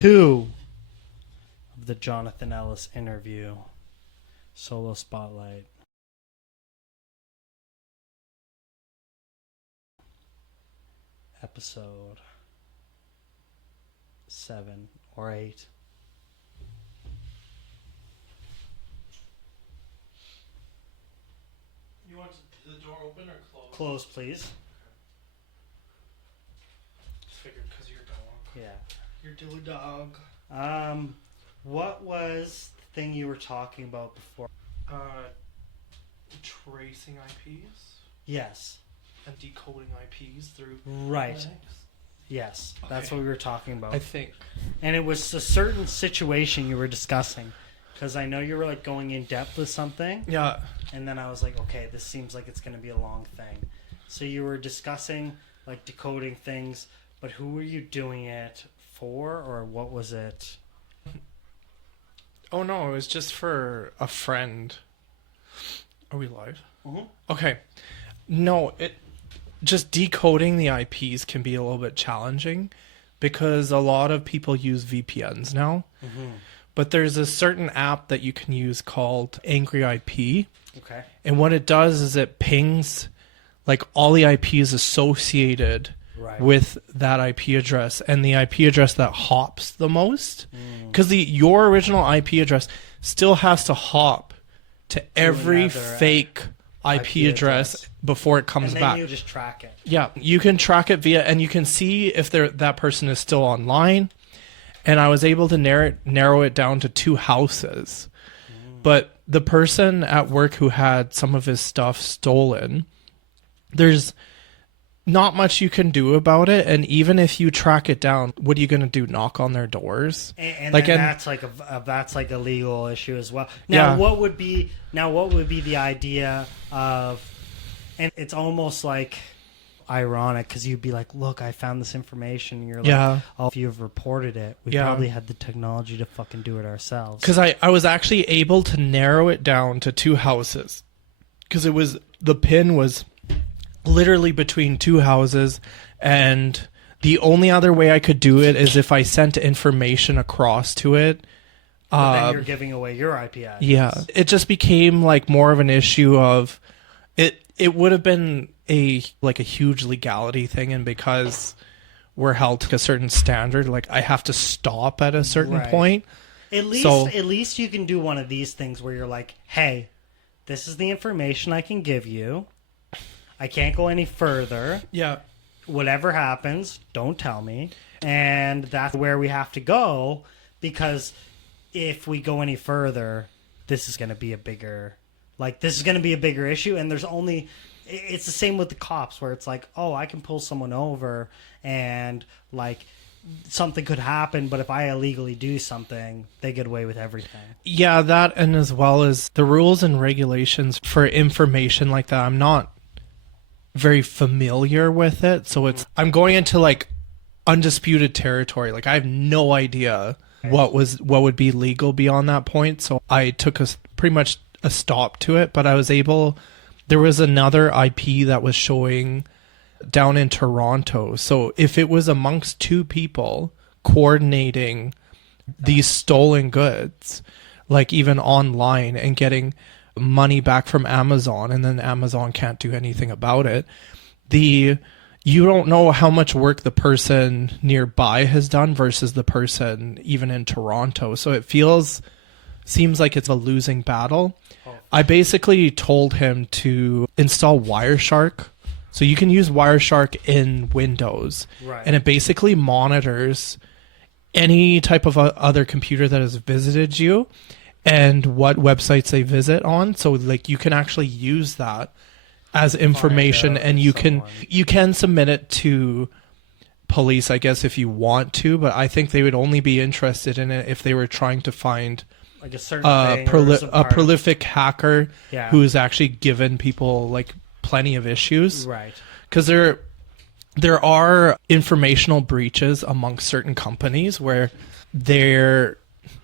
2 of the Jonathan Ellis interview. Solo Spotlight. Episode 7 or 8. You want the door open or closed? Close, please. Just figured because you're a dog. Yeah. You're doing dog. What was the thing you were talking about before? Tracing IPs Yes. and decoding IPs through. Right. Linux. Yes. Okay. That's what we were talking about. I think. And it was a certain situation you were discussing. Because I know you were like going in depth with something. Yeah. And then I was like, okay, this seems like it's going to be a long thing. So you were discussing like decoding things, but who were you doing it for, or what was it? Oh no, it was just for a friend. Are we live? Mm-hmm. Okay. No, just decoding the IPs can be a little bit challenging because a lot of people use VPNs now. Mm-hmm. But there's a certain app that you can use called Angry IP. Okay. And what it does is it pings like all the IPs associated with that IP address and the IP address that hops the most. Because your original IP address still has to hop to every fake IP address before it comes and then back. You just track it. Yeah, you can track it and you can see if that person is still online. And I was able to narrow it down to 2 houses. But the person at work who had some of his stuff stolen, there's not much you can do about it. And even if you track it down, what are you going to do? Knock on their doors? And that's like a legal issue as well. Now, what would be the idea of? And it's almost like ironic because you'd be like, look, I found this information, and you're like, oh, if you've reported it, we probably had the technology to fucking do it ourselves. Because I was actually able to narrow it down to 2 houses because the pin was literally between 2 houses, and the only other way I could do it is if I sent information across to it. But then you're giving away your IP address. Yeah, it just became like more of an issue of it would have been a huge legality thing, and because we're held to a certain standard, like I have to stop at a certain point. At least you can do one of these things where you're like, hey, this is the information I can give you. I can't go any further. Yeah. Whatever happens, don't tell me. And that's where we have to go, because if we go any further, this is going to be a bigger issue. And it's the same with the cops, where it's like, oh, I can pull someone over and like something could happen, but if I illegally do something, they get away with everything. Yeah, that, and as well as the rules and regulations for information like that, I'm not very familiar with it. So I'm going into like undisputed territory. Like I have no idea what would be legal beyond that point. So I took pretty much a stop to it, but there was another IP that was showing down in Toronto. So if it was amongst 2 people coordinating these stolen goods, like even online, and getting money back from Amazon, and then Amazon can't do anything about it, you don't know how much work the person nearby has done versus the person even in Toronto. So it seems like it's a losing battle. I basically told him to install Wireshark. So you can use Wireshark in Windows. Right. And it basically monitors any type of other computer that has visited you and what websites they visit on. So like you can actually use that as information, and you can submit it to police, I guess, if you want to, but I think they would only be interested in it if they were trying to find like a certain prolific hacker who's actually given people like plenty of issues. Right. Because there are informational breaches amongst certain companies where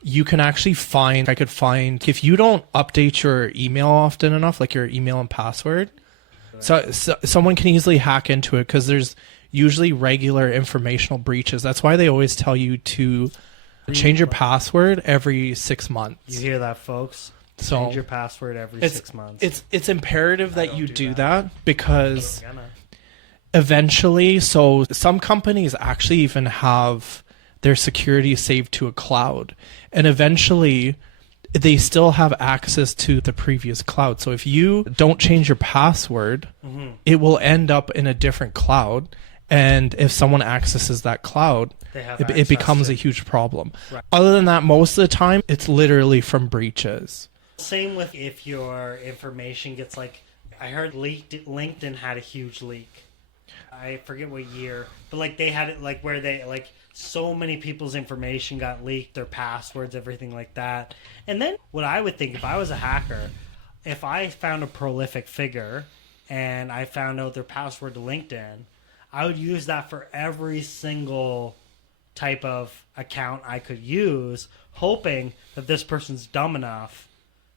you can actually find, if you don't update your email often enough, like your email and password, so someone can easily hack into it, because there's usually regular informational breaches. That's why they always tell you to change your password every 6 months. You hear that, folks? So change your password every 6 months. It's imperative that you do that because I'm gonna. eventually, so some companies actually even have their security saved to a cloud, and eventually they still have access to the previous cloud. So if you don't change your password, it will end up in a different cloud, and if someone accesses that cloud, it becomes a huge problem. Right. Other than that, most of the time it's literally from breaches. Same with if your information gets like, I heard LinkedIn had a huge leak. I forget what year, but like they had it like where they like so many people's information got leaked, their passwords, everything like that. And then what I would think if I was a hacker, if I found a prolific figure and I found out their password to LinkedIn, I would use that for every single type of account I could use, hoping that this person's dumb enough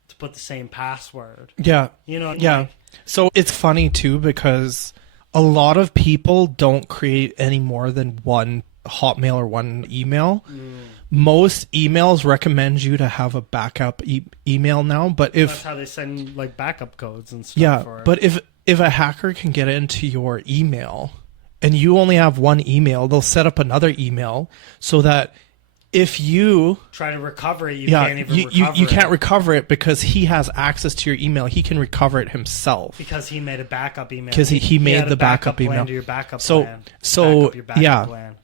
to put the same password. Yeah. You know? Yeah. Like, so it's funny too because a lot of people don't create any more than one Hotmail or one email. Most emails recommend you to have a backup email now, but if that's how they send like backup codes and stuff. yeah, for it. but if a hacker can get into your email and you only have one email, they'll set up another email so that if you try to recover it, can't even recover you can't it. recover it because he has access to your email. He can recover it himself Because he made a backup email. because he made had a the backup plan email to your backup so plan. so Backup your backup yeah plan.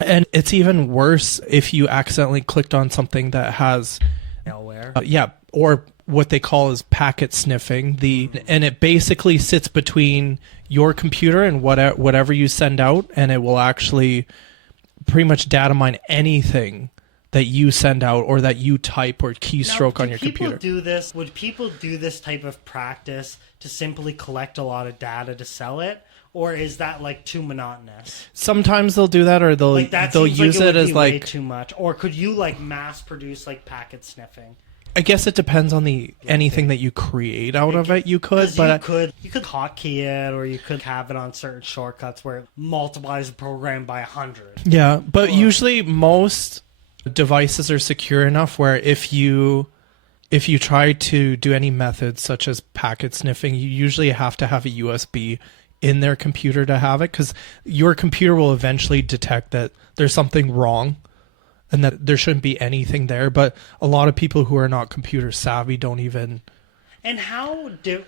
And it's even worse if you accidentally clicked on something that has Malware. or what they call is packet sniffing. And it basically sits between your computer and whatever you send out, and it will actually pretty much data mine anything that you send out or that you type or keystroke on your computer. Would people do this type of practice to simply collect a lot of data to sell it? Or is that like too monotonous? Sometimes they'll do that, or they'll use it as way like too much. Or could you like mass produce like packet sniffing? I guess it depends on anything that you create out of it. You could, but you could hotkey it, or you could have it on certain shortcuts where it multiplies the program by 100. yeah. But usually most devices are secure enough where if you try to do any methods such as packet sniffing, you usually have to have a USB in their computer to have it, because your computer will eventually detect that there's something wrong and that there shouldn't be anything there. But a lot of people who are not computer savvy don't even. And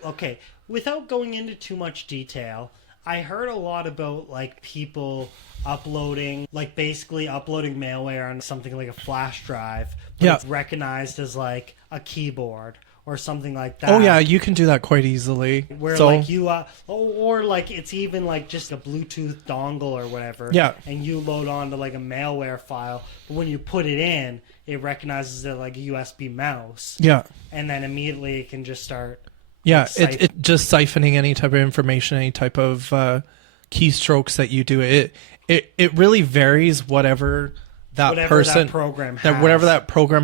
okay, without going into too much detail, I heard a lot about like people basically uploading malware on something like a flash drive, but it's recognized as like a keyboard or something like that. Oh yeah, you can do that quite easily. Where like you, or like it's even like just a Bluetooth dongle or whatever. Yeah. And you load onto like a malware file, but when you put it in, it recognizes it like a USB mouse. Yeah. And then immediately it can just start. Yeah, it just siphoning any type of information, any type of keystrokes that you do. It really varies whatever that program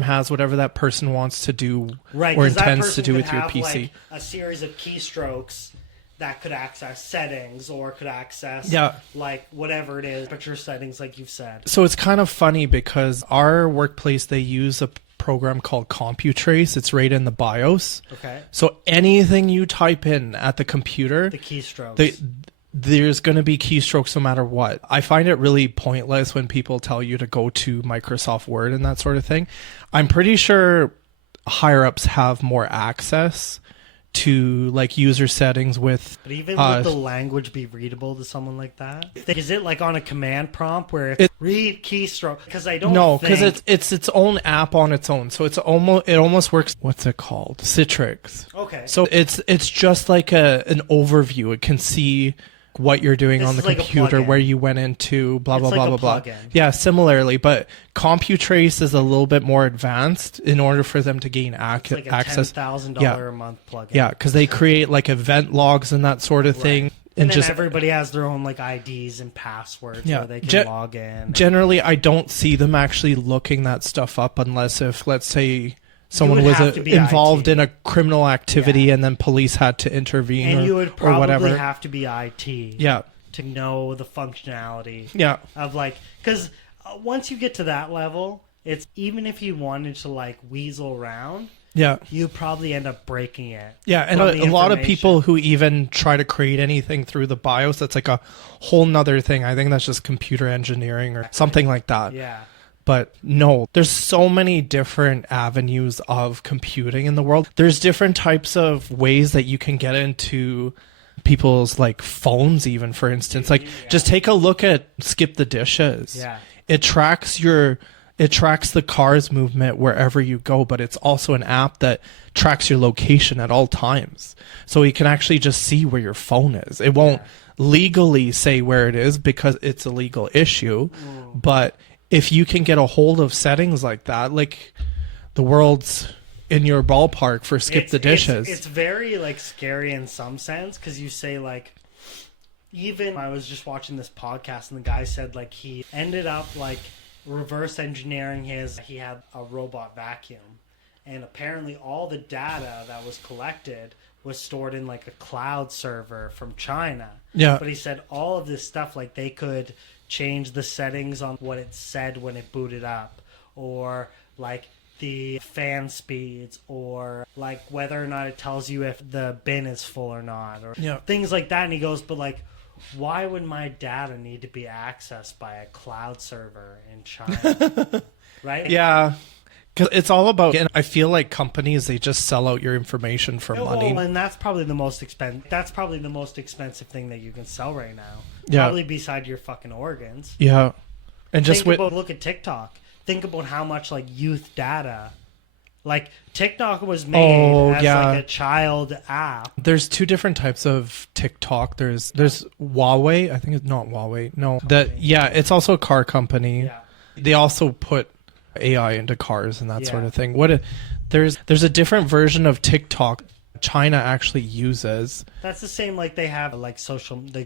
has, whatever that person wants to do, right, or intends to do with your PC. Like a series of keystrokes that could access settings or could access like whatever it is, temperature settings, like you've said. So it's kind of funny because our workplace, they use a program called CompuTrace. It's right in the BIOS. Okay. So anything you type in at the computer, the keystrokes. There's going to be keystrokes no matter what. I find it really pointless when people tell you to go to Microsoft Word and that sort of thing. I'm pretty sure higher ups have more access to like user settings with. But even would the language be readable to someone like that? Is it like on a command prompt where it's read keystroke? Because I don't. No, because it's its own app on its own. So it almost works. What's it called? Citrix. Okay. So it's just like an overview. It can see what you're doing on the computer, where you went into, blah, blah, blah, blah, blah. Yeah, similarly, but CompuTrace is a little bit more advanced in order for them to gain access. It's like a $10,000 a month plugin. Yeah, because they create like event logs and that sort of thing. And then everybody has their own like IDs and passwords where they can log in. Generally, I don't see them actually looking that stuff up unless if, let's say, someone was involved in a criminal activity and then police had to intervene and you would probably or whatever. have to be IT to know the functionality of like, because once you get to that level, it's even if you wanted to like weasel around, Yeah. you probably end up breaking it. Yeah, and from the a lot of people information. who even try to create anything through the BIOS, that's like a whole nother thing. I think that's just computer engineering or something like that. Yeah. But no, there's so many different avenues of computing in the world. There's different types of ways that you can get into people's like phones, even, for instance. Like, just take a look at Skip the Dishes. Yeah. It tracks the car's movement wherever you go, but it's also an app that tracks your location at all times. So you can actually just see where your phone is. It won't legally say where it is because it's a legal issue, but if you can get a hold of settings like that, like the world's in your ballpark for Skip the Dishes. It's very like scary in some sense because you say like, even I was just watching this podcast and the guy said like he ended up like reverse engineering he had a robot vacuum, and apparently all the data that was collected was stored in like a cloud server from China. Yeah. But he said all of this stuff, like they could change the settings on what it said when it booted up, or like the fan speeds, or like whether or not it tells you if the bin is full or not, or things like that. And he goes, but like, why would my data need to be accessed by a cloud server in China? Right? Yeah. Because it's all about, and I feel like companies, they just sell out your information for money. Well, and that's probably the most expensive thing that you can sell right now. Yeah. Probably beside your fucking organs. Yeah. And just look at TikTok. Think about how much like youth data, like TikTok was made as like a child app. There's two different types of TikTok. There's Huawei. I think it's not Huawei. No, it's also a car company. Yeah. They also put AI into cars and that sort of thing. There's a different version of TikTok China actually uses. That's the same, like they have like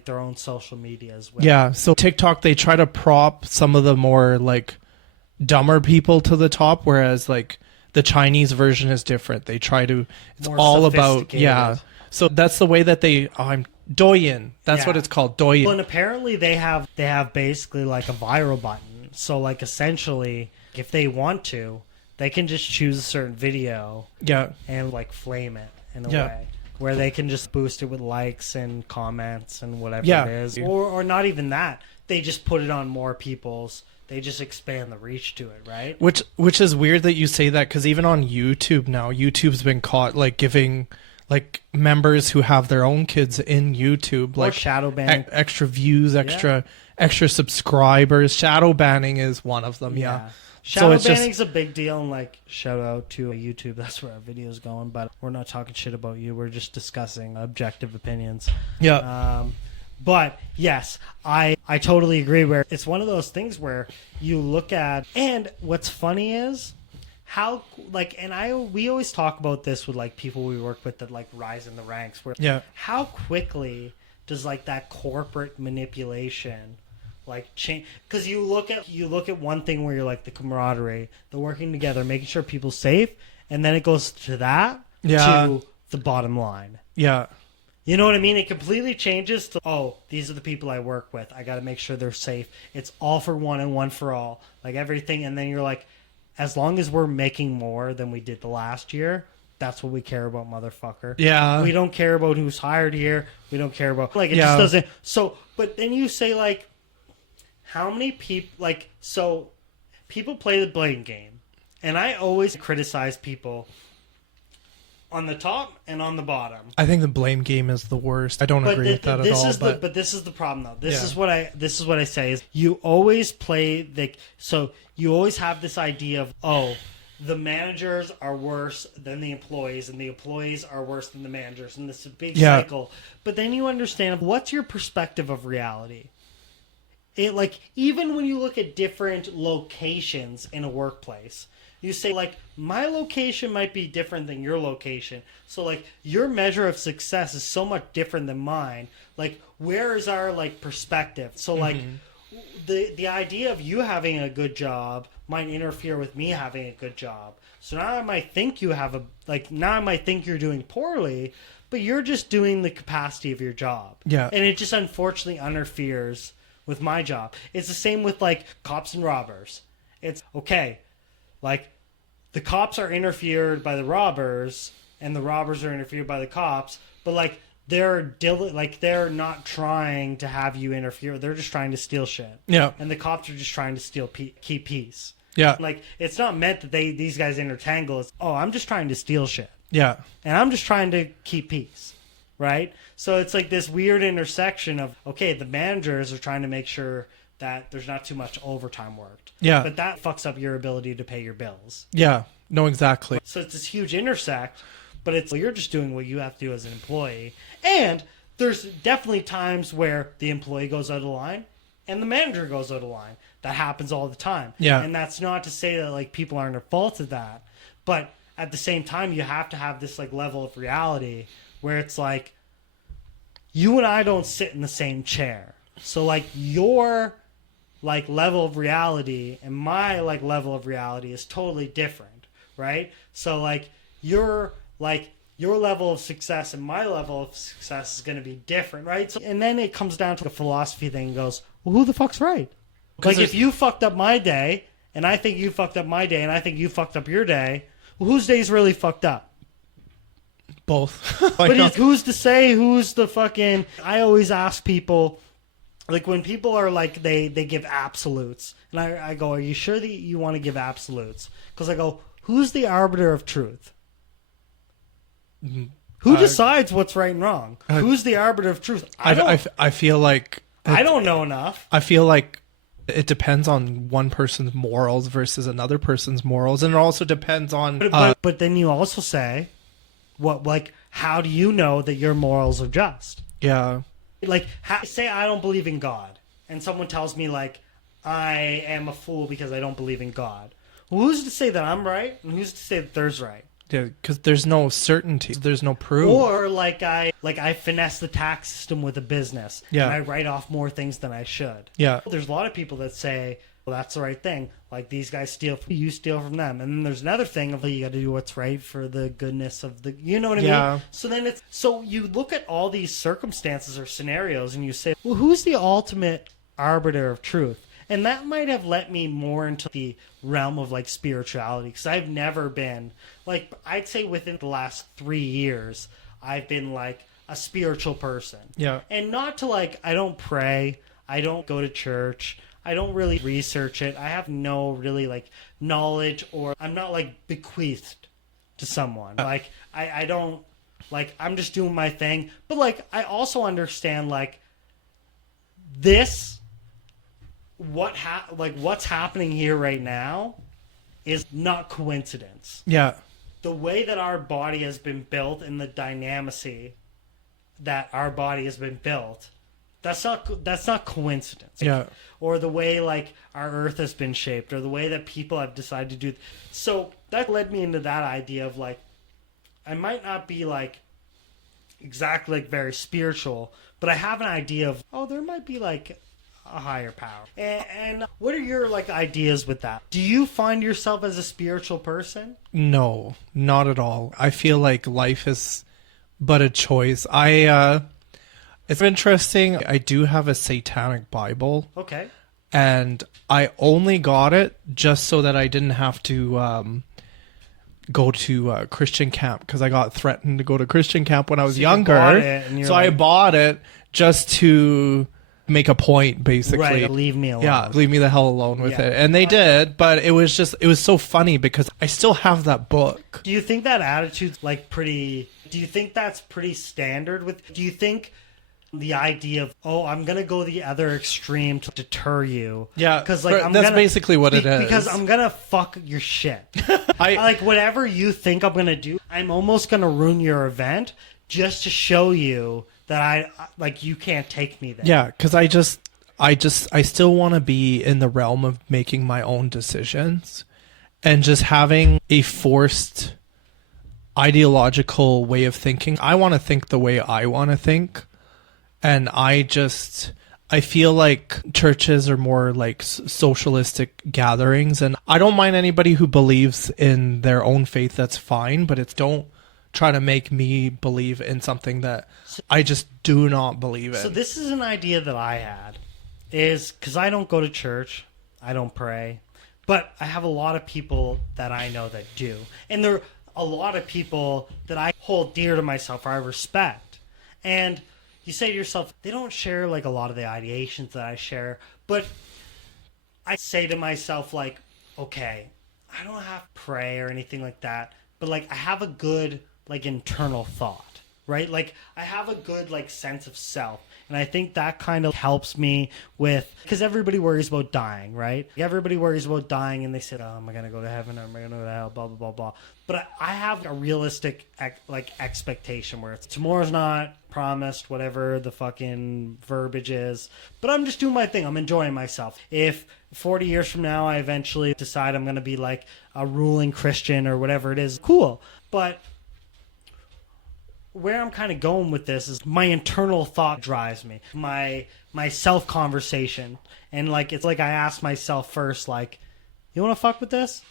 their own social media as well. Yeah, so TikTok, they try to prop some of the more like dumber people to the top, whereas like the Chinese version is different. They try to, it's More all about, sophisticated. So that's the way that I'm Douyin. That's what it's called, Douyin. Well, and apparently they have basically like a viral button. So like essentially, if they want to, they can just choose a certain video. Yeah. And like flame it in a way where they can just boost it with likes and comments and whatever it is. Or not even that. They just put it on more people's. They just expand the reach to it, right? Which is weird that you say that, because even on YouTube now, YouTube's been caught like giving like members who have their own kids in YouTube like shadow banning, extra views, extra subscribers. Shadow banning is one of them. Shadow banning's a big deal, and like shout out to YouTube. That's where our video's going. But we're not talking shit about you. We're just discussing objective opinions. Yeah. But yes, I totally agree. Where it's one of those things where you look at, and what's funny is how like, and we always talk about this with like people we work with that like rise in the ranks. Where how quickly does like that corporate manipulation like change? Because you look at one thing where you're like the camaraderie, the working together, making sure people's safe, and then it goes to to the bottom line. Yeah. You know what I mean? It completely changes to, these are the people I work with. I got to make sure they're safe. It's all for one and one for all. Like everything. And then you're like, as long as we're making more than we did the last year, that's what we care about, motherfucker. Yeah. We don't care about who's hired here. We don't care about, like, it just doesn't. So, but then you say, like, how many people, like, so people play the blame game. And I always criticize people on the top and on the bottom. I think the blame game is the worst. I don't agree with that at all. But this is the problem, though. This is what I say is you always play so you always have this idea of the managers are worse than the employees, and the employees are worse than the managers, and this is a big cycle. But then you understand, what's your perspective of reality? It like, even when you look at different locations in a workplace, you say, like, my location might be different than your location. So, like, your measure of success is so much different than mine. Like, where is our, like, perspective? So, like, the idea of you having a good job might interfere with me having a good job. So now I might think now I might think you're doing poorly, but you're just doing the capacity of your job. Yeah. And it just unfortunately interferes with my job. It's the same with, like, cops and robbers. It's, okay, like the cops are interfered by the robbers and the robbers are interfered by the cops, but like they're not trying to have you interfere. They're just trying to steal shit. Yeah. And the cops are just trying to keep peace. Yeah. Like, it's not meant that these guys intertangle. It's, oh, I'm just trying to steal shit. Yeah. And I'm just trying to keep peace. Right? So it's like this weird intersection of, okay, the managers are trying to make sure that there's not too much overtime worked. Yeah. But that fucks up your ability to pay your bills. Yeah. No, exactly. So it's this huge intersect, but it's, well, you're just doing what you have to do as an employee. And there's definitely times where the employee goes out of line and the manager goes out of line. That happens all the time. Yeah. And that's not to say that like people aren't at fault of that. But at the same time, you have to have this like level of reality where it's like, you and I don't sit in the same chair. So like your like level of reality and my like level of reality is totally different, right? So like your level of success and my level of success is going to be different, right? So, and then it comes down to the philosophy thing and goes, well, who the fuck's right? Like if you fucked up my day and I think you fucked up my day and I think you fucked up your day, well, whose day's really fucked up? Both. But who's to say who's the fucking... I always ask people, like when people are like, they give absolutes. And I go, are you sure that you want to give absolutes? Because I go, who's the arbiter of truth? Who decides what's right and wrong? Who's the arbiter of truth? I feel like... I don't know enough. I feel like it depends on one person's morals versus another person's morals. And it also depends on... But then you also say... What, like, how do you know that your morals are just? Yeah. Like, say I don't believe in God, and someone tells me, like, I am a fool because I don't believe in God. Well, who's to say that I'm right, and who's to say that there's right? Yeah, because there's no certainty. There's no proof. Or, like I finesse the tax system with a business, yeah. and I write off more things than I should. Yeah. There's a lot of people that say, well, that's the right thing. Like, these guys steal from you, steal from them. And then there's another thing of, you got to do what's right for the goodness of the... You know what I mean? So then it's... So you look at all these circumstances or scenarios and you say, well, who's the ultimate arbiter of truth? And that might have let me more into the realm of, like, spirituality. Because I've never been... Like, I'd say within the last 3 years, I've been, like, a spiritual person. Yeah. And not to, like... I don't pray. I don't go to church. I don't really research it. I have no really like knowledge, or I'm not like bequeathed to someone. Like I don't like, I'm just doing my thing. But like I also understand like this what's happening here right now is not coincidence. Yeah. The way that our body has been built and the dynamicy that our body has been built, that's not coincidence. Yeah. Or the way like our earth has been shaped, or the way that people have decided to do. So that led me into that idea of like, I might not be like exactly like very spiritual, but I have an idea of, oh, there might be like a higher power. And what are your like ideas with that? Do you find yourself as a spiritual person? No, not at all. I feel like life is but a choice. It's interesting. I do have a satanic Bible. Okay. And I only got it just so that I didn't have to go to Christian camp, because I got threatened to go to Christian camp when I was younger. I bought it just to make a point, basically. Right, leave me alone. Yeah, leave me the hell alone with it. And they did, but it was so funny because I still have that book. Do you think that attitude's like do you think that's pretty standard do you think the idea of, oh, I'm going to go the other extreme to deter you? Yeah, because like that's basically what it is. Because I'm going to fuck your shit. I like whatever you think I'm going to do, I'm almost going to ruin your event just to show you that you can't take me there. Yeah, because I still want to be in the realm of making my own decisions, and just having a forced ideological way of thinking. I want to think the way I want to think. And I feel like churches are more like socialistic gatherings, and I don't mind anybody who believes in their own faith. That's fine, but don't try to make me believe in something that I just do not believe in. So this is an idea that I had, is because I don't go to church, I don't pray, But I have a lot of people that I know that do. And there are a lot of people that I hold dear to myself or I respect. And you say to yourself, they don't share like a lot of the ideations that I share. But I say to myself, like, okay, I don't have to pray or anything like that. But like I have a good like internal thought, right? Like I have a good like sense of self. And I think that kind of helps me with, because everybody worries about dying, right? Everybody worries about dying and they say, oh, am I going to go to heaven or am I going to go to hell, blah, blah, blah, blah. But I have a realistic like expectation where it's tomorrow's not promised, whatever the fucking verbiage is. But I'm just doing my thing. I'm enjoying myself. If 40 years from now I eventually decide I'm going to be like a ruling Christian or whatever it is, cool. But where I'm kind of going with this is my internal thought drives me, my self conversation, and like it's like I ask myself first, like, you want to fuck with this?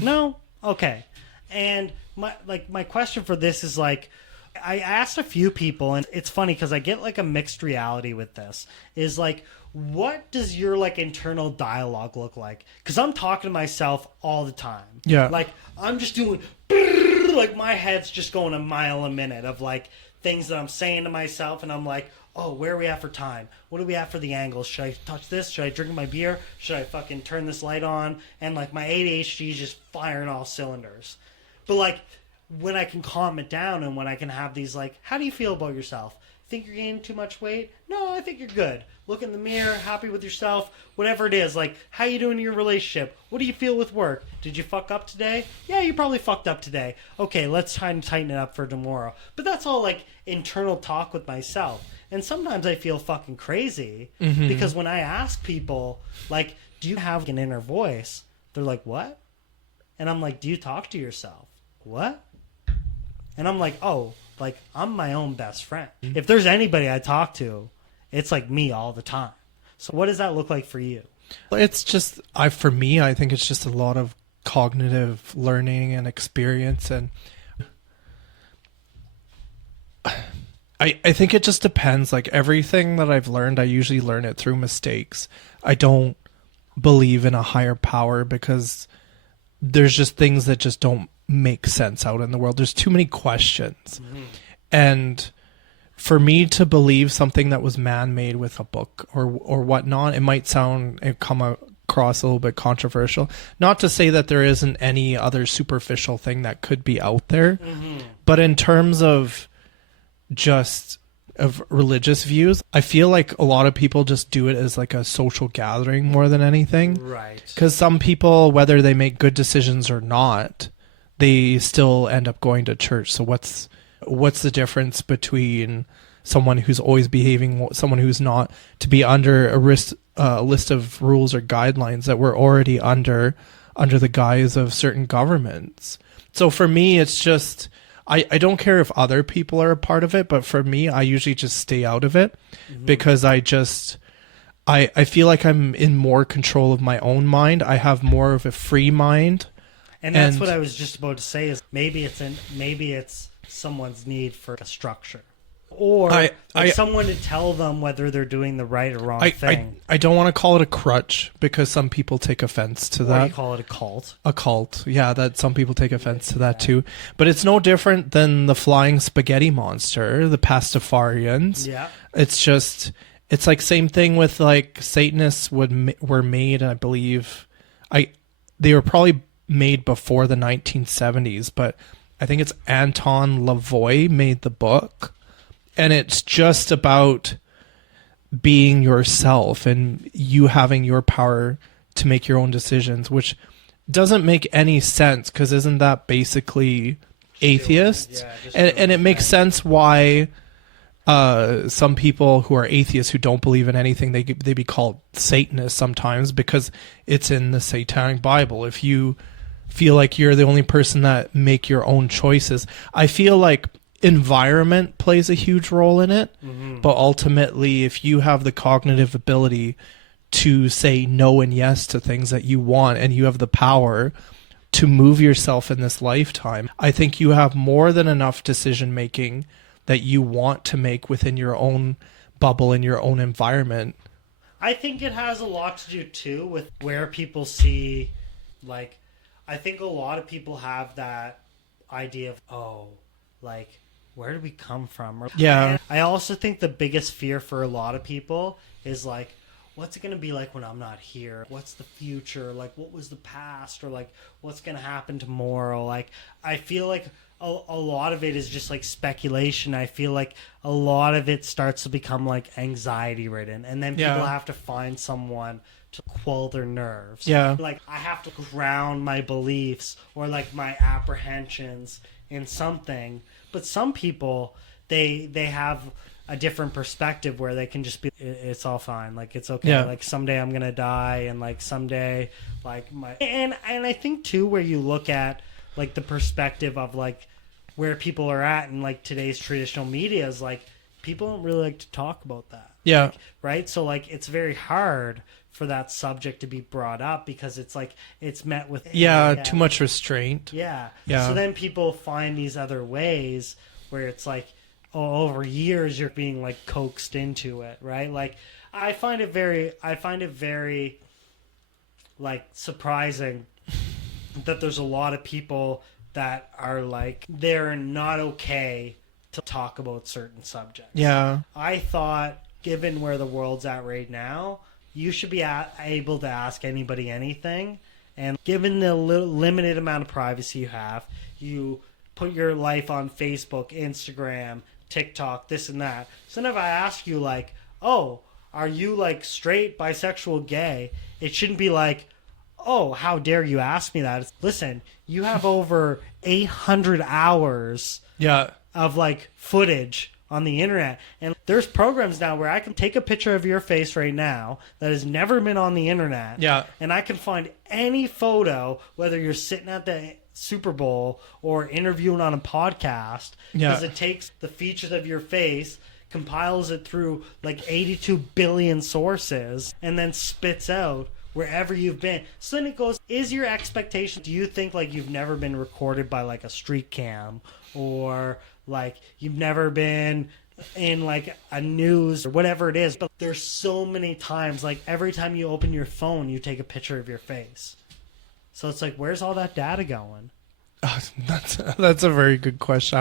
No, okay. And my question for this is like, I asked a few people, and it's funny because I get like a mixed reality with this. Is like, what does your like internal dialogue look like? Because I'm talking to myself all the time. Yeah, like I'm just doing. Like my head's just going a mile a minute of like things that I'm saying to myself, and I'm like, oh, where are we at for time? What do we have for the angles? Should I touch this? Should I drink my beer? Should I fucking turn this light on? And like my ADHD is just firing all cylinders. But like when I can calm it down and when I can have these like, how do you feel about yourself? Think you're gaining too much weight? No, I think you're good. Look in the mirror, happy with yourself, whatever it is. Like, how you doing in your relationship? What do you feel with work? Did you fuck up today? Yeah, you probably fucked up today. Okay, let's try and tighten it up for tomorrow. But that's all like internal talk with myself. And sometimes I feel fucking crazy because when I ask people, like, do you have an inner voice? They're like, what? And I'm like, do you talk to yourself? What? And I'm like, oh, like, I'm my own best friend. If there's anybody I talk to, it's like me all the time. So what does that look like for you? it's just for me, I think it's just a lot of cognitive learning and experience, and I think it just depends. Like everything that I've learned, I usually learn it through mistakes. I don't believe in a higher power because there's just things that just don't make sense out in the world. There's too many questions. And for me to believe something that was man-made with a book or whatnot, it might come across a little bit controversial. Not to say that there isn't any other superficial thing that could be out there, but in terms of just of religious views, I feel like a lot of people just do it as like a social gathering more than anything. Right. Because some people, whether they make good decisions or not, they still end up going to church. So what's the difference between someone who's always behaving, someone who's not, to be under a list of rules or guidelines that we're already under the guise of certain governments? So for me, it's just, I don't care if other people are a part of it, but for me, I usually just stay out of it because I feel like I'm in more control of my own mind. I have more of a free mind. And that's what I was just about to say is maybe it's someone's need for a structure. Or someone to tell them whether they're doing the right or wrong thing. I don't want to call it a crutch because some people take offense to that. Or you call it a cult. A cult, yeah, that some people take offense to that too. But it's no different than the flying spaghetti monster, the Pastafarians. Yeah. It's like same thing with like Satanists were made, I believe. They were probably made before the 1970s, but I think it's Anton LaVoy made the book. And it's just about being yourself and you having your power to make your own decisions, which doesn't make any sense because isn't that basically atheist? And it makes sense why some people who are atheists who don't believe in anything, they be called Satanists sometimes because it's in the Satanic Bible. If you feel like you're the only person that make your own choices, I feel like environment plays a huge role in it, but ultimately if you have the cognitive ability to say no and yes to things that you want and you have the power to move yourself in this lifetime, I think you have more than enough decision making that you want to make within your own bubble in your own environment. I think it has a lot to do too with where people see Like, I think a lot of people have that idea of, oh, like, where did we come from? And I also think the biggest fear for a lot of people is like, what's it going to be like when I'm not here? What's the future? Like, what was the past? Or like, what's going to happen tomorrow? Like, I feel like a lot of it is just like speculation. I feel like a lot of it starts to become like anxiety ridden, and then people have to find someone to quell their nerves. Like, I have to ground my beliefs or like my apprehensions in something. But some people, they have a different perspective where they can just be, it's all fine, like, it's okay, like, someday I'm gonna die, and like someday, like, and I think too, where you look at like the perspective of like where people are at in like today's traditional media is like, people don't really like to talk about that. Like, right? So like, it's very hard for that subject to be brought up because it's like, it's met with too much restraint. So then people find these other ways where it's like, oh, over years you're being like coaxed into it, right? Like, I find it very like surprising that there's a lot of people that are like, they're not okay to talk about certain subjects. I thought, given where the world's at right now, you should be able to ask anybody anything. And given the limited amount of privacy you have, you put your life on Facebook, Instagram, TikTok, this and that. So then if I ask you like, oh, are you like straight, bisexual, gay? It shouldn't be like, oh, how dare you ask me that? Listen, you have over 800 hours of like footage on the internet, and there's programs now where I can take a picture of your face right now that has never been on the internet, and I can find any photo, whether you're sitting at the Super Bowl or interviewing on a podcast, because it takes the features of your face, compiles it through like 82 billion sources, and then spits out wherever you've been. So then it goes, is your expectation, do you think like you've never been recorded by like a street cam, or like you've never been in like a news or whatever it is? But there's so many times, like every time you open your phone, you take a picture of your face. So it's like, where's all that data going? That's a very good question.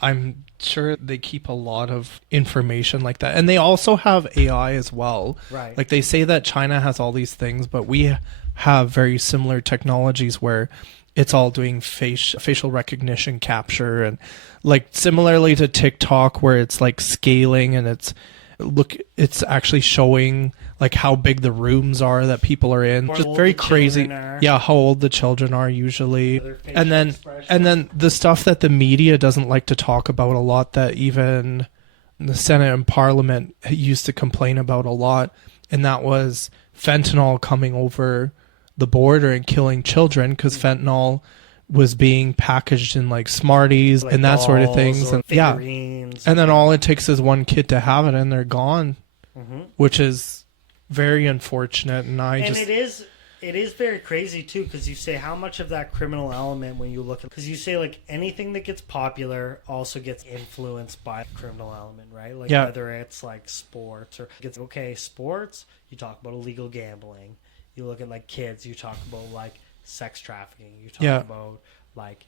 I'm sure they keep a lot of information like that. And they also have AI as well. Right. Like, they say that China has all these things, but we have very similar technologies where it's all doing facial recognition capture, and like similarly to TikTok, where it's like scaling, and it's actually showing like how big the rooms are that people are in. Just very crazy. How old the children are usually. And then the stuff that the media doesn't like to talk about a lot, that even the Senate and Parliament used to complain about a lot, and that was fentanyl coming over the border and killing children, because fentanyl was being packaged in like Smarties, like, and that sort of things, and and then all it takes is one kid to have it and they're gone, which is very unfortunate. And it is very crazy too, because you say how much of that criminal element, when you look at, because you say like anything that gets popular also gets influenced by the criminal element, right? Like whether it's like sports, or it's sports, you talk about illegal gambling. You look at like kids, you talk about like sex trafficking, you talk about like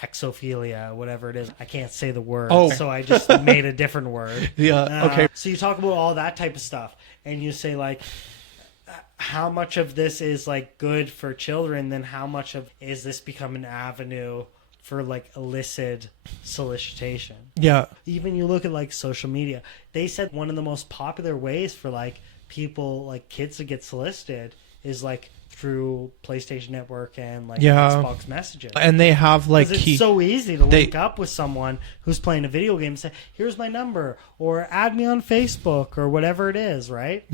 exophilia, whatever it is. I can't say the word, so I just made a different word. So you talk about all that type of stuff, and you say like, how much of this is like good for children, then how much of is this become an avenue for like illicit solicitation? Even you look at like social media, they said one of the most popular ways for like people, like kids, to get solicited is like through PlayStation Network and like Xbox messages. And they have like it's so easy to link up with someone who's playing a video game and say, here's my number, or add me on Facebook, or whatever it is, right?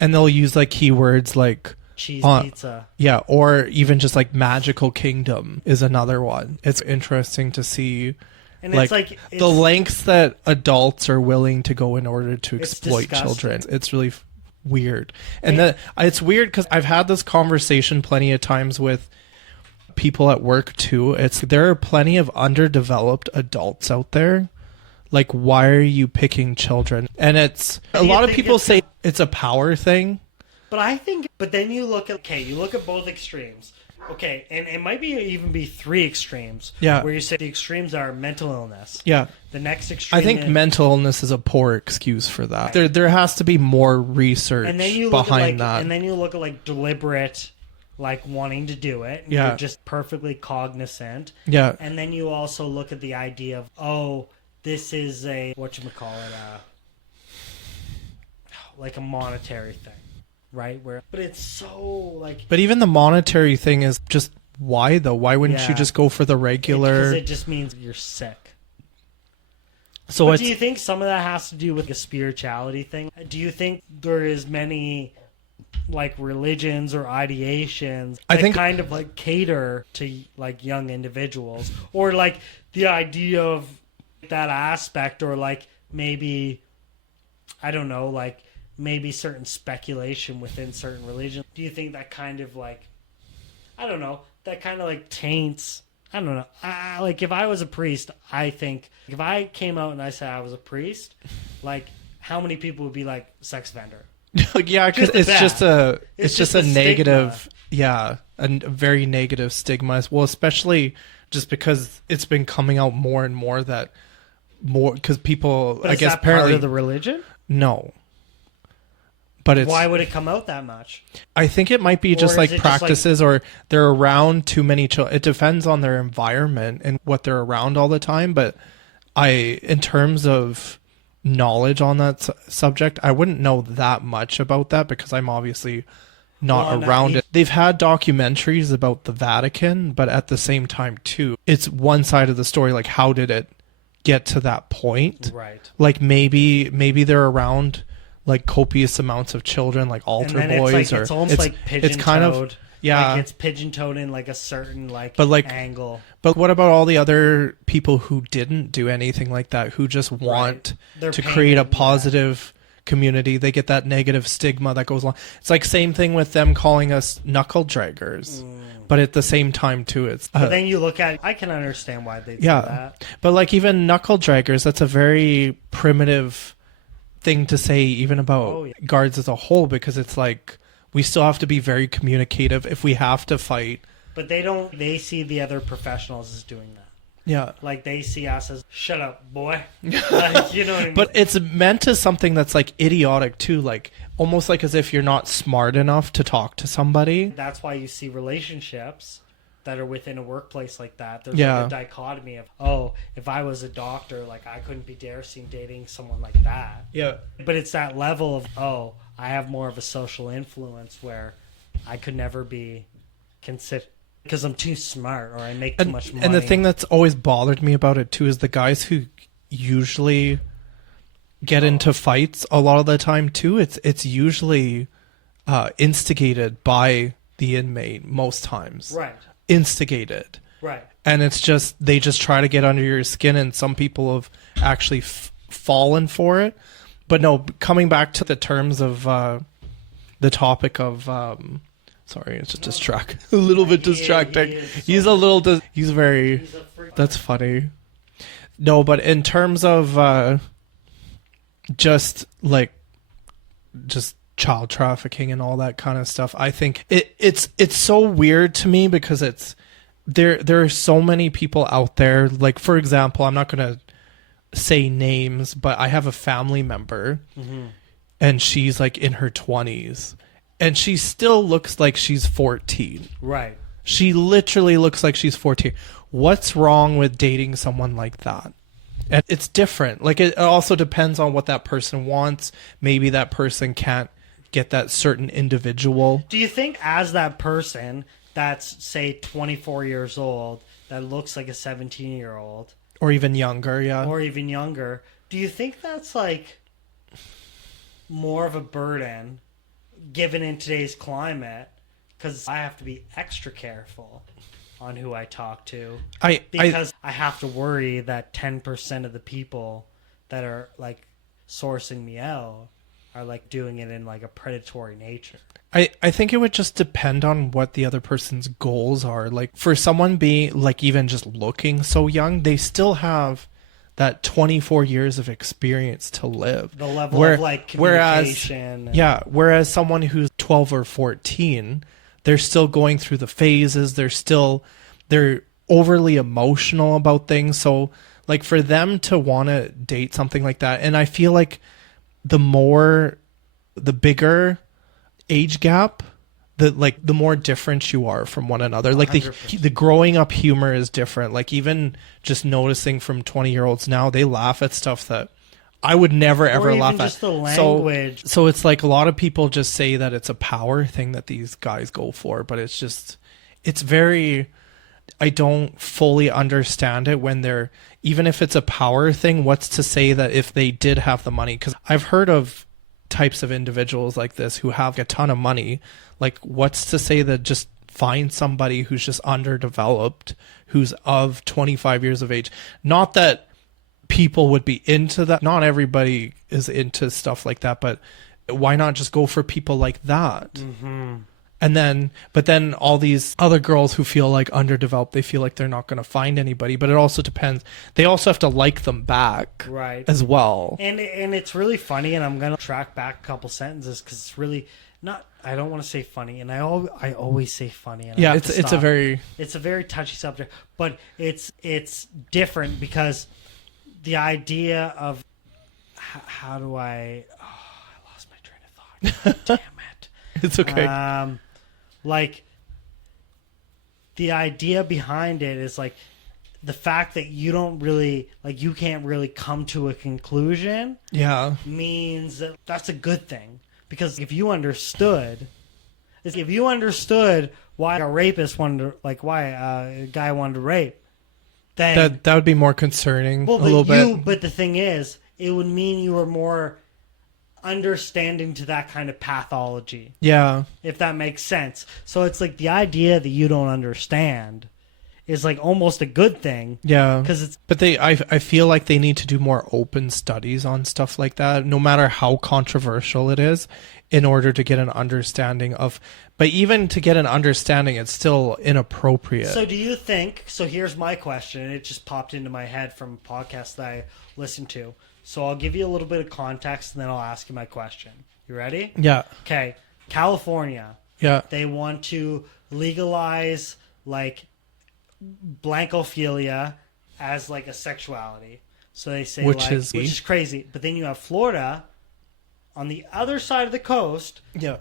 And they'll use like keywords like cheese pizza. Or even just like magical kingdom is another one. It's interesting to see, and like, it's the lengths that adults are willing to go in order to exploit children. It's really weird. And it's weird because I've had this conversation plenty of times with people at work too. There are plenty of underdeveloped adults out there. Like, why are you picking children? And a lot of people say it's a power thing. But I think, but then you look at both extremes. Okay, and it might even be three extremes. Yeah. Where you say the extremes are mental illness. Yeah. The next extreme. I think mental illness is a poor excuse for that. There has to be more research and then you behind that. And then you look at like deliberate, like wanting to do it. And Yeah. You're just perfectly cognizant. Yeah. And then you also look at the idea of, oh, this is a, like a monetary thing. Right? But it's so like. But even the monetary thing is just why though? Why wouldn't you just go for the regular? Because it just means you're sick. So do you think some of that has to do with a spirituality thing? Do you think there is many like religions or ideations that kind of like cater to like young individuals, or like the idea of that aspect, or like maybe I don't know, like maybe certain speculation within certain religions? Do you think that kind of like, I don't know, that kind of like taints, I don't know. Like if I was a priest, I think if I came out and I said I was a priest, like how many people would be like sex offender? Yeah, because it's just a negative, stigma. a very negative stigma. Well, especially just because it's been coming out more and more because people, But I guess, that apparently part of the religion. No. But it's, why would it come out that much? I think it might be just like practices, or they're around too many children. It depends on their environment and what they're around all the time. But in terms of knowledge on that subject, I wouldn't know that much about that because I'm obviously not around it. They've had documentaries about the Vatican, but at the same time too, it's one side of the story. Like, how did it get to that point? Right. Like maybe they're around like copious amounts of children, like altar boys, it's almost like pigeon-toed. It's kind of, yeah, like it's pigeon-toed in like a certain angle. But what about all the other people who didn't do anything like that, who just want to create a positive community? They get that negative stigma that goes along. It's like same thing with them calling us knuckle draggers. But at the same time too, it's but then you look at, I can understand why they do that. But like even knuckle draggers, that's a very primitive thing to say even about guards as a whole, because it's like we still have to be very communicative if we have to fight. But they see the other professionals as doing that. Yeah. Like they see us as, shut up, boy. Like, you know what I mean? But it's meant as something that's like idiotic too, like almost like as if you're not smart enough to talk to somebody. That's why you see relationships that are within a workplace like that. There's like a dichotomy of, oh, if I was a doctor, like I couldn't be seen dating someone like that. Yeah. But it's that level of, oh, I have more of a social influence where I could never be considered because I'm too smart or I make too much money. And the thing that's always bothered me about it too is the guys who usually get into fights a lot of the time too. It's usually instigated by the inmate most times. Right. Instigated. Right. And it's just, they just try to get under your skin, and some people have actually fallen for it. But no, coming back to the terms of the topic of, sorry, it's just a little bit distracting. He's very, that's funny. No, but in terms of just child trafficking and all that kind of stuff, I think it's so weird to me because there are so many people out there. Like, for example, I'm not going to say names, but I have a family member and she's like in her 20s and she still looks like she's 14. Right. She literally looks like she's 14. What's wrong with dating someone like that? And it's different. Like, it also depends on what that person wants. Maybe that person can't get that certain individual. Do you think as that person that's, say, 24 years old, that looks like a 17-year-old... Or even younger, yeah. Or even younger, do you think that's, like, more of a burden, given in today's climate? Because I have to be extra careful on who I talk to. Because I have to worry that 10% of the people that are, like, sourcing me out are like doing it in like a predatory nature. I think it would just depend on what the other person's goals are. Like, for someone being like even just looking so young, they still have that 24 years of experience to live. The level of like communication. Whereas someone who's 12 or 14, they're still going through the phases. They're overly emotional about things. So like for them to want to date something like that, and I feel like the bigger age gap, the more different you are from one another. Like the growing up humor is different. Like even just noticing from 20-year-olds now, they laugh at stuff that I would never ever laugh just at. the language. So it's like a lot of people just say that it's a power thing that these guys go for, but it's very, I don't fully understand it when they're, even if it's a power thing, what's to say that if they did have the money? Because I've heard of types of individuals like this who have a ton of money. Like what's to say that just find somebody who's just underdeveloped, who's of 25 years of age? Not that people would be into that. Not everybody is into stuff like that, but why not just go for people like that? Mm-hmm. But then all these other girls who feel like underdeveloped, they feel like they're not going to find anybody. But it also depends. They also have to like them back, right, as well. And it's really funny, and I'm going to track back a couple sentences because it's really not. I don't want to say funny, and I always say funny. And yeah, it's a very touchy subject, but it's different because the idea of how do I lost my train of thought. Damn it. It's okay. Like the idea behind it is like the fact that you don't really you can't really come to a conclusion. Yeah, means that that's a good thing, because if you understood why a rapist wanted to, why a guy wanted to rape, then that would be more concerning a little bit. But the thing is, it would mean you were more understanding to that kind of pathology. Yeah. If that makes sense. So it's like the idea that you don't understand is like almost a good thing. Yeah. Because it's. But I feel like they need to do more open studies on stuff like that, no matter how controversial it is, in order to get an understanding of. But even to get an understanding, it's still inappropriate. So do you think? So here's my question, and it just popped into my head from a podcast that I listened to. So I'll give you a little bit of context, and then I'll ask you my question. You ready? Yeah. Okay. California. Yeah. They want to legalize blankophilia as a sexuality. So they say which is crazy. But then you have Florida on the other side of the coast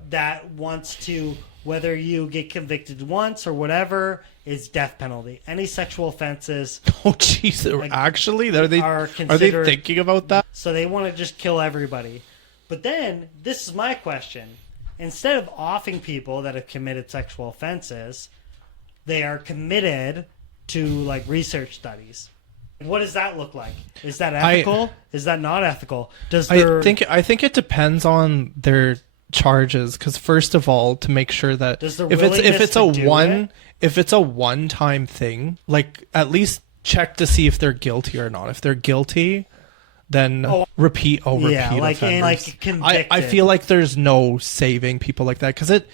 that wants to, whether you get convicted once or whatever, is death penalty. Any sexual offenses. Oh, jeez. Actually, are they thinking about that? So they want to just kill everybody. But then, this is my question. Instead of offing people that have committed sexual offenses, they are committed to I studies. What does that look like? Is that ethical? Is that not ethical? I think it depends on their charges, because first of all, to make sure that if it's a one-time thing, at least check to see if they're guilty or not. If they're guilty, then repeat offenders. I feel like there's no saving people like that, because it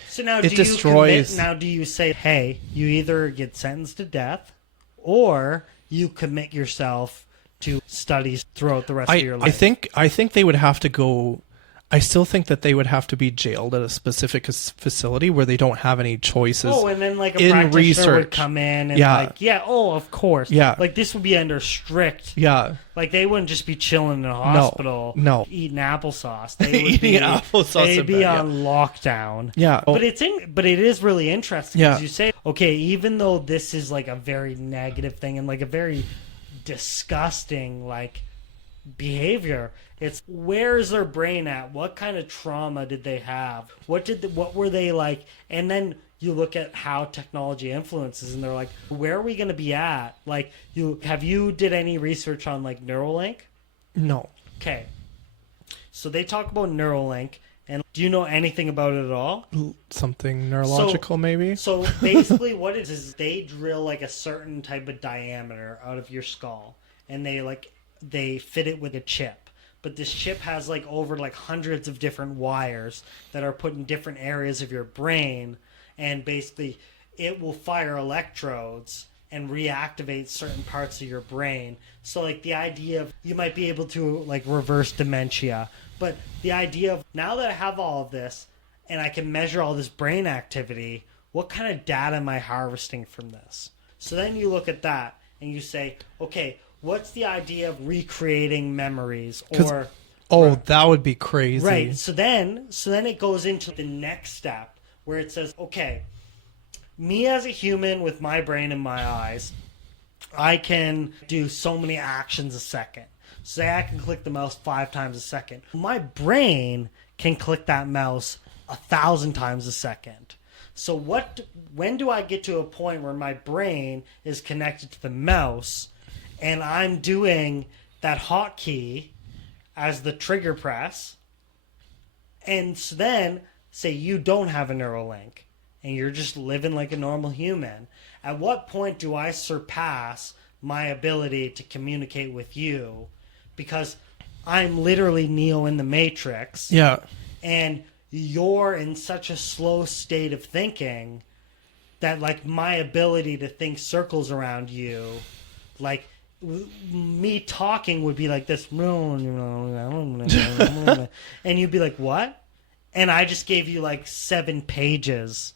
destroys. Now, do you say, hey, you either get sentenced to death, or you commit yourself to studies throughout the rest of your life? I think they would have to go. I still think that they would have to be jailed at a specific facility where they don't have any choices. Oh, and then a practitioner would come in and of course. Yeah. This would be under strict. Yeah. They wouldn't just be chilling in a hospital eating applesauce. They would eating applesauce. They'd be on lockdown. Yeah. But it is really interesting, because you say, okay, even though this is a very negative thing and a very disgusting behavior, it's where's their brain at? What kind of trauma did they have? What were they like? And then you look at how technology influences, and they're like, where are we going to be at? Have you did any research on Neuralink? No. Okay. So they talk about Neuralink, and do you know anything about it at all? Something neurological, maybe? So basically what it is they drill a certain type of diameter out of your skull, and they fit it with a chip. But this chip has over hundreds of different wires that are put in different areas of your brain, and basically it will fire electrodes and reactivate certain parts of your brain. So the idea of you might be able to reverse dementia, but the idea of now that I have all of this, and I can measure all this brain activity, what kind of data am I harvesting from this? So then you look at that and you say, okay, what's the idea of recreating memories? Or that would be crazy. right. So then it goes into the next step where it says, okay, me as a human with my brain and my eyes, I can do so many actions a second. Say I can click the mouse 5 times a second. My brain can click that mouse 1,000 times a second. So when do I get to a point where my brain is connected to the mouse and I'm doing that hotkey as the trigger press? And so then, say you don't have a neural link and you're just living like a normal human. At what point do I surpass my ability to communicate with you? Because I'm literally Neo in the Matrix. Yeah. And you're in such a slow state of thinking that, like, my ability to think circles around you, like, me talking would be like this. And you'd be like, what? And I just gave you, like, 7 pages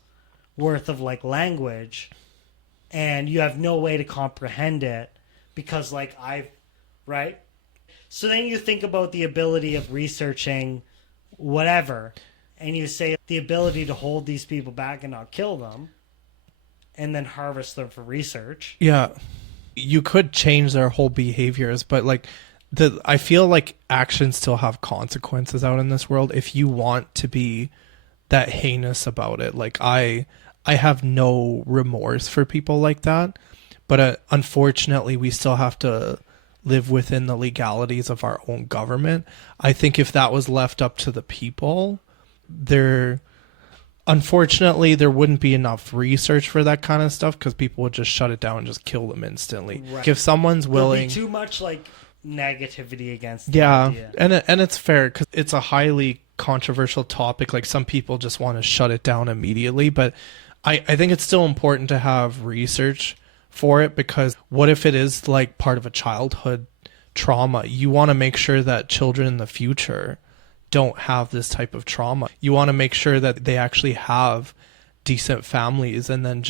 worth of, like, language. And you have no way to comprehend it because, like, right? So then you think about the ability of researching whatever, and you say the ability to hold these people back and not kill them, and then harvest them for research. Yeah. You could change their whole behaviors, but, like, I feel like actions still have consequences out in this world if you want to be that heinous about it. Like, I have no remorse for people like that, but unfortunately we still have to live within the legalities of our own government. I think if that was left up to the people, unfortunately there wouldn't be enough research for that kind of stuff because people would just shut it down and just kill them instantly. Right. If someone's willing, there'll be too much, like, negativity against the idea. And it's fair because it's a highly controversial topic. Like, some people just want to shut it down immediately, but I think it's still important to have research for it, because what if it is, like, part of a childhood trauma? You want to make sure that children in the future don't have this type of trauma. You want to make sure that they actually have decent families, and then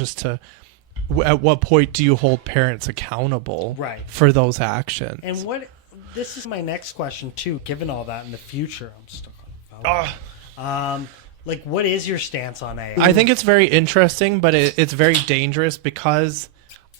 at what point do you hold parents accountable for those actions? And this is my next question too, given all that in the future. I'm stuck on the phone. Like, what is your stance on AI? I think it's very interesting, but it's very dangerous because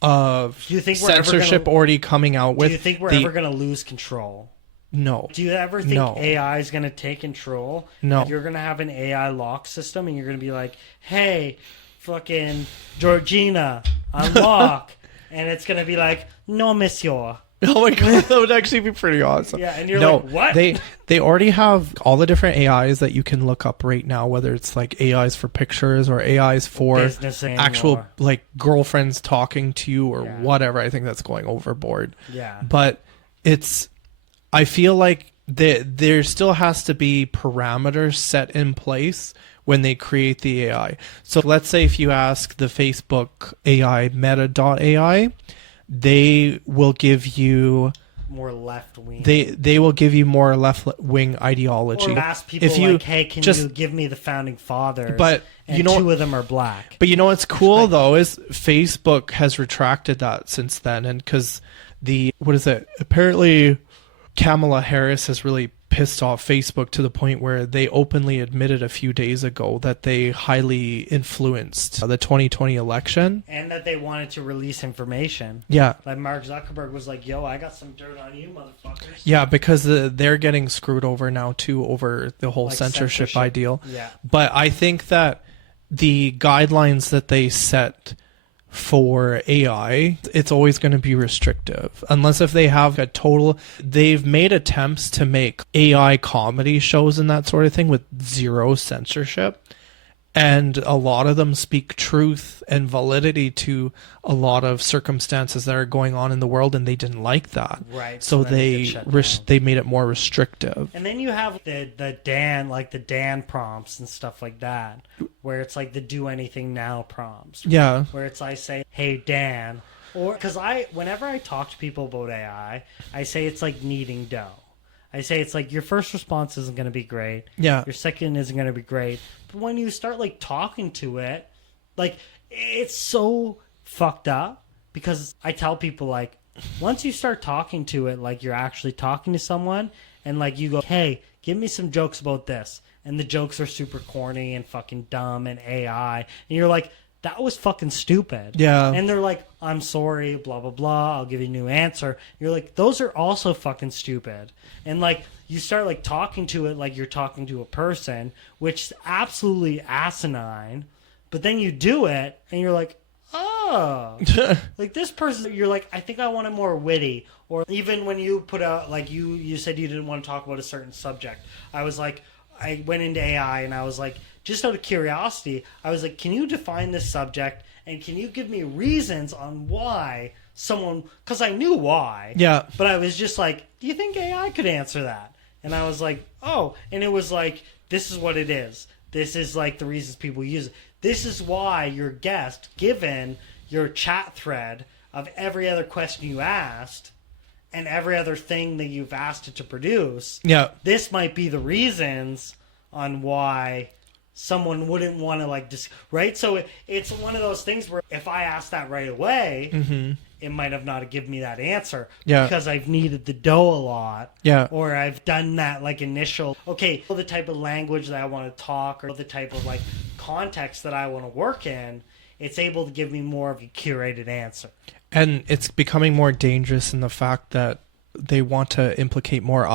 of censorship already coming out with. Do you think we're ever going to lose control? No. Do you ever think AI is going to take control? No. You're going to have an AI lock system and you're going to be like, hey, fucking Georgina, unlock. And it's going to be like, no, monsieur. Oh my god, that would actually be pretty awesome. Yeah, and you're like, what? They already have all the different AIs that you can look up right now, whether it's like AIs for pictures or AIs for actual like girlfriends talking to you or whatever. I think that's going overboard. Yeah. But I feel like there still has to be parameters set in place when they create the AI. So let's say if you ask the Facebook AI Meta.ai, they will give you more left wing. They will give you more left wing ideology. Or ask people like, hey, can you give me the founding fathers? But and 2 of them are black. But you know what's cool though is Facebook has retracted that since then, and because apparently Kamala Harris has really pissed off Facebook to the point where they openly admitted a few days ago that they highly influenced the 2020 election. And that they wanted to release information. Yeah. Like Mark Zuckerberg was like, yo, I got some dirt on you, motherfuckers. Yeah, because they're getting screwed over now, too, over the whole censorship ideal. Yeah. But I think that the guidelines that they set for AI, it's always going to be restrictive unless if they have they've made attempts to make AI comedy shows and that sort of thing with zero censorship, and a lot of them speak truth and validity to a lot of circumstances that are going on in the world, and they didn't like that. Right. So they made it more restrictive. And then you have the Dan prompts and stuff like that, where it's like the do anything now prompts. Yeah. Where it's I say, hey Dan, or because whenever I talk to people about AI, I say it's like kneading dough. I say it's like your first response isn't going to be great. Yeah. Your second isn't going to be great. But when you start like talking to it, like it's so fucked up because I tell people like once you start talking to it, like you're actually talking to someone and like you go, hey, give me some jokes about this. And the jokes are super corny and fucking dumb and AI. And you're like, that was fucking stupid. Yeah. And they're like, I'm sorry, blah, blah, blah. I'll give you a new answer. You're like, those are also fucking stupid. And like, you start like talking to it like you're talking to a person, which is absolutely asinine. But then you do it and you're like, oh, like this person, you're like, I think I want it more witty. Or even when you put out, like you said you didn't want to talk about a certain subject. I was like, I went into AI and I was like, just out of curiosity, I was like, can you define this subject and can you give me reasons on why someone, because I knew why. Yeah. But I was just like, do you think AI could answer that? And I was like, oh, and it was like, this is what it is. This is like the reasons people use it. This is why your guest, given your chat thread of every other question you asked, and every other thing that you've asked it to produce, this might be the reasons on why someone wouldn't want to like right. So it's one of those things where if I asked that right away, it might have not given me that answer because I've needed the dough a lot, or I've done that like initial the type of language that I want to talk or the type of like context that I want to work in. It's able to give me more of a curated answer. And it's becoming more dangerous in the fact that they want to implicate more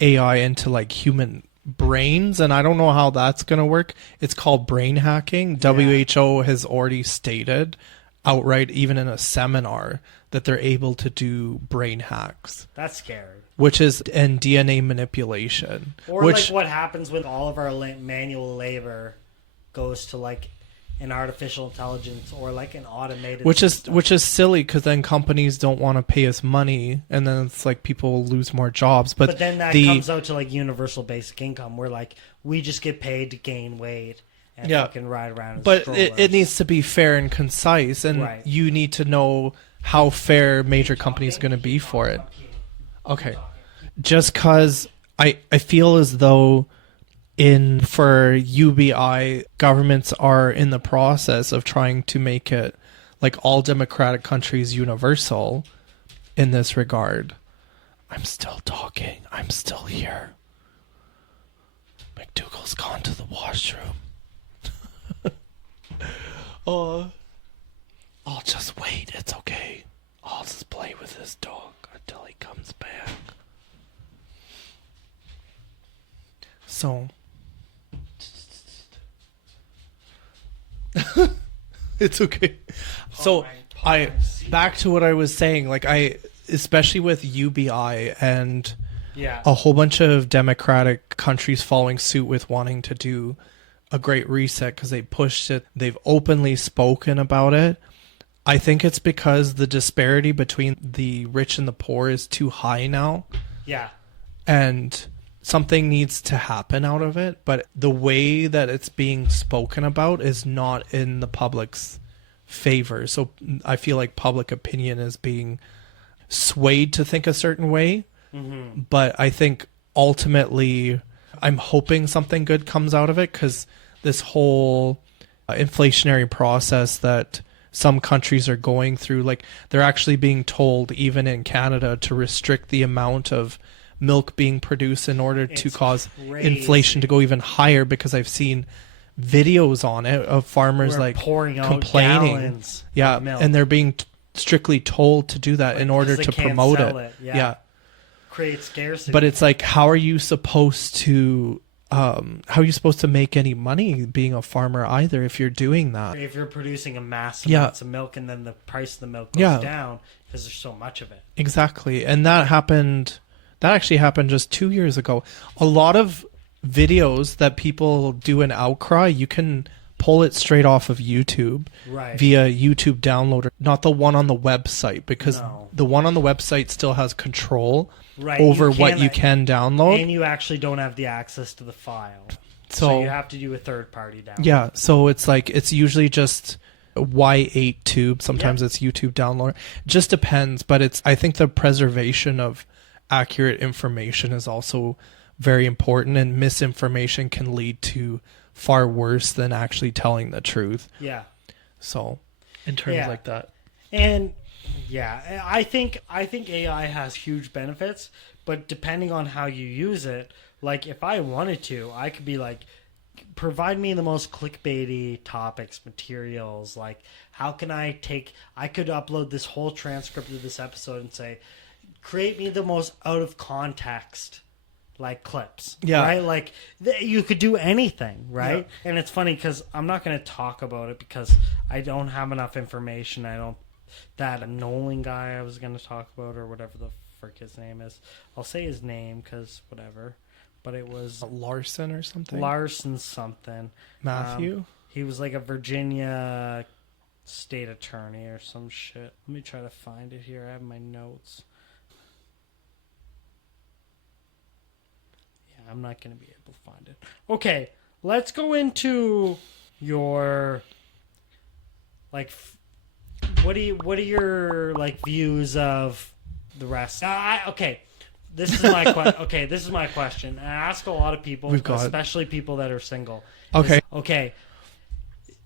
AI into like human brains, and I don't know how that's going to work. It's called brain hacking. WHO has already stated outright, even in a seminar, that they're able to do brain hacks. That's scary. Which is and DNA manipulation. Or like what happens when all of our manual labor goes to like an artificial intelligence or like an automated which system. is silly because then companies don't want to pay us money and then it's like people will lose more jobs, but then that comes out to like universal basic income where like we just get paid to gain weight and fucking ride around in but it needs to be fair and concise, and you need to know how fair major companies are going to be for it. Okay, just because I feel as though for UBI, governments are in the process of trying to make it like all democratic countries universal in this regard. I'm still talking. I'm still here. McDougal's gone to the washroom. I'll just wait. It's okay. I'll just play with this dog until he comes back. So... it's okay. So back to what I was saying, like especially with UBI and a whole bunch of democratic countries following suit with wanting to do a great reset because they pushed it, they've openly spoken about it. I think it's because the disparity between the rich and the poor is too high now. Yeah. And something needs to happen out of it, but the way that it's being spoken about is not in the public's favor. So I feel like public opinion is being swayed to think a certain way. But I think ultimately I'm hoping something good comes out of it, because this whole inflationary process that some countries are going through, like they're actually being told, even in Canada, to restrict the amount of milk being produced in order to cause inflation to go even higher, because I've seen videos on it of farmers like pouring out complaining and they're being strictly told to do that in order to promote it. Create scarcity. But it's like, how are you supposed to make any money being a farmer either if you're doing that? If you're producing a mass amounts of milk and then the price of the milk goes down because there's so much of it. Exactly. And that actually happened just 2 years ago. A lot of videos that people do in outcry, you can pull it straight off of YouTube via YouTube downloader, not the one on the website, because the one on the website still has control over what you can download. And you actually don't have the access to the file. So you have to do a third party download. Yeah, so it's like, it's usually just Y8 tube. Sometimes it's YouTube downloader. It just depends, but I think the preservation of accurate information is also very important, and misinformation can lead to far worse than actually telling the truth. Yeah. So in terms like that. And yeah, I think AI has huge benefits, but depending on how you use it, like if I wanted to, I could be like, provide me the most clickbaity topics, materials. Like, how can I could upload this whole transcript of this episode and say, create me the most out of context, like, clips. Yeah. Right? Like, you could do anything, right? Yeah. And it's funny because I'm not going to talk about it because I don't have enough information. That Nolan guy I was going to talk about, or whatever the frick his name is. I'll say his name because whatever. But it was Larson or something. Larson something. Matthew. He was like a Virginia state attorney or some shit. Let me try to find it here. I have my notes. Yeah, I'm not going to be able to find it. Okay, let's go into your like. What are your like views of the rest? Okay. This is my this is my question. And I ask a lot of people, especially people that are single. Okay.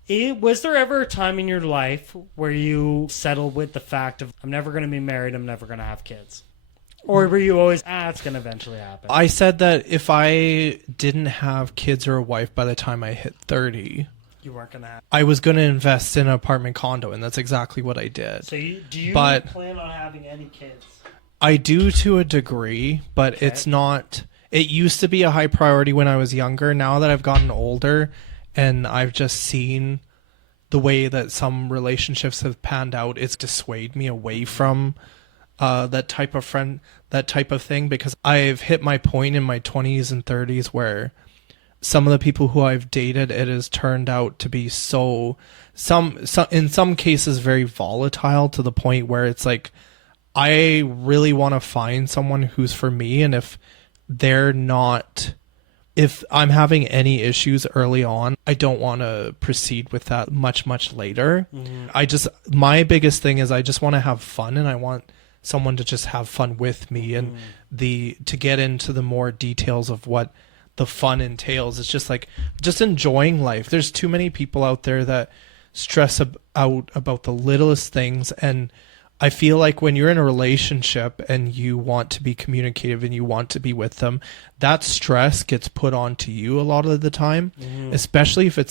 Was there ever a time in your life where you settled with the fact of, I'm never going to be married, I'm never going to have kids? Or were you always, it's going to eventually happen? I said that if I didn't have kids or a wife by the time I hit 30, you weren't going to have. I was going to invest in an apartment condo, and that's exactly what I did. So do you plan on having any kids? I do to a degree, but it's not. It used to be a high priority when I was younger. Now that I've gotten older and I've just seen the way that some relationships have panned out, it's dissuaded me away from that type of thing, because I've hit my point in my 20s and 30s where some of the people who I've dated, it has turned out to be in some cases very volatile, to the point where it's like, I really want to find someone who's for me, and if I'm having any issues early on, I don't want to proceed with that much later. Mm-hmm. My biggest thing is I just want to have fun, and I want someone to just have fun with me, and to get into the more details of what the fun entails. It's just enjoying life. There's too many people out there that stress out about the littlest things, and I feel like when you're in a relationship and you want to be communicative and you want to be with them, that stress gets put onto you a lot of the time, especially if it's